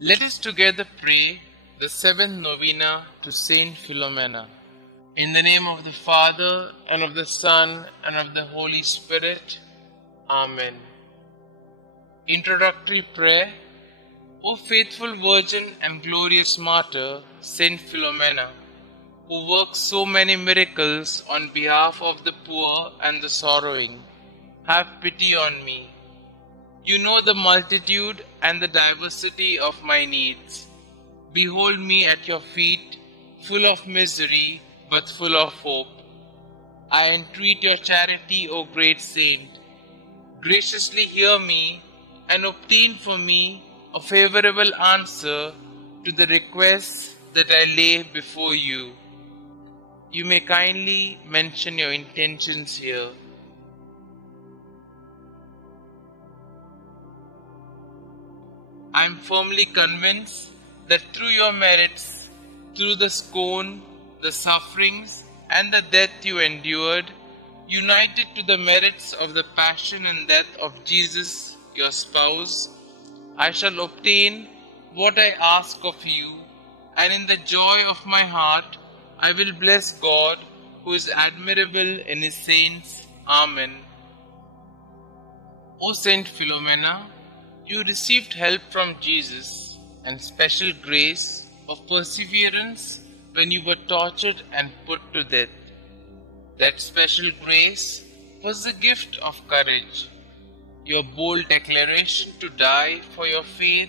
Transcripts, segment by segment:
Let us together pray the seventh novena to St Philomena. In the name of the Father, and of the Son, and of the Holy Spirit. Amen. Introductory prayer. O faithful Virgin and glorious Martyr, St Philomena, who works so many miracles on behalf of the poor and the sorrowing, have pity on me. You know the multitude and the diversity of my needs. Behold me at your feet, full of misery, but full of hope. I entreat your charity, O great saint. Graciously hear me and obtain for me a favorable answer to the requests that I lay before you. You may kindly mention your intentions here. I am firmly convinced that through your merits, through the scorn, the sufferings, and the death you endured, united to the merits of the passion and death of Jesus, your spouse, I shall obtain what I ask of you, and in the joy of my heart I will bless God, who is admirable in his saints. Amen. O St Philomena, you received help from Jesus and special grace of perseverance when you were tortured and put to death. That special grace was the gift of courage. Your bold declaration to die for your faith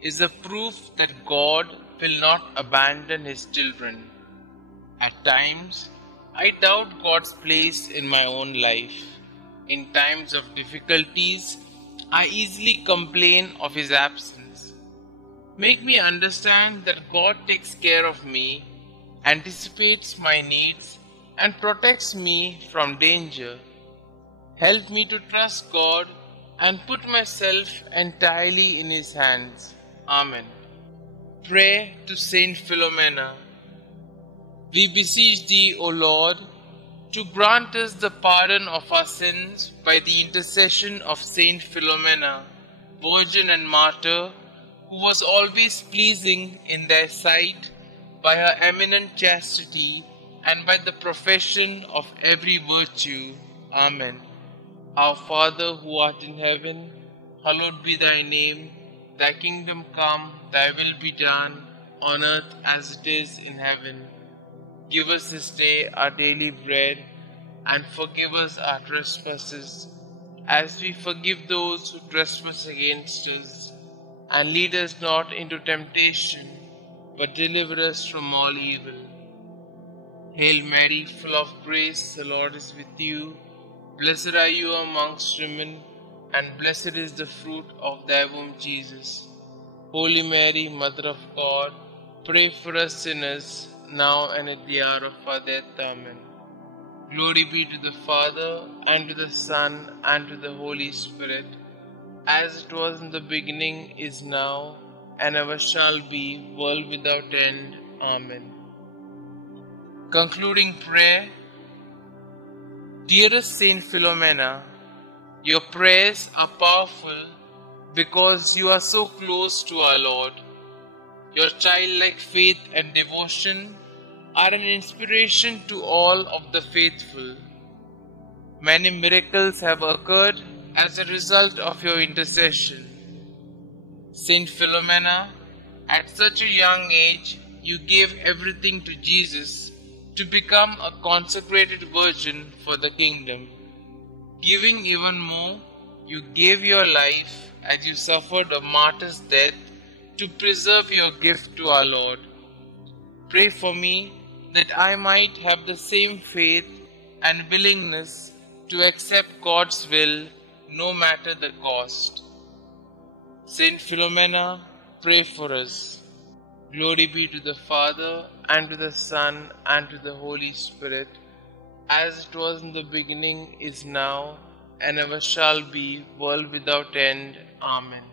is a proof that God will not abandon his children. At times, I doubt God's place in my own life. In times of difficulties, I easily complain of his absence. Make me understand that God takes care of me, anticipates my needs, and protects me from danger. Help me to trust God and put myself entirely in his hands. Amen. Pray to St Philomena. We beseech thee, O Lord, to grant us the pardon of our sins by the intercession of St Philomena, Virgin and Martyr, who was always pleasing in thy sight by her eminent chastity and by the profession of every virtue. Amen. Our Father who art in heaven, hallowed be thy name. Thy kingdom come, thy will be done, on earth as it is in heaven. Give us this day our daily bread, and forgive us our trespasses, as we forgive those who trespass against us. And lead us not into temptation, but deliver us from all evil. Hail Mary, full of grace, the Lord is with you. Blessed are you amongst women, and blessed is the fruit of thy womb, Jesus. Holy Mary, Mother of God, pray for us sinners, now and at the hour of our death. Amen. Glory be to the Father, and to the Son, and to the Holy Spirit, as it was in the beginning, is now, and ever shall be, world without end. Amen. Concluding prayer. Dearest Saint Philomena, your prayers are powerful because you are so close to our Lord. Your childlike faith and devotion are an inspiration to all of the faithful. Many miracles have occurred as a result of your intercession. Saint Philomena, at such a young age, you gave everything to Jesus to become a consecrated virgin for the kingdom. Giving even more, you gave your life as you suffered a martyr's death to preserve your gift to our Lord. Pray for me that I might have the same faith and willingness to accept God's will no matter the cost. Saint Philomena, pray for us. Glory be to the Father, and to the Son, and to the Holy Spirit, as it was in the beginning, is now, and ever shall be, world without end. Amen.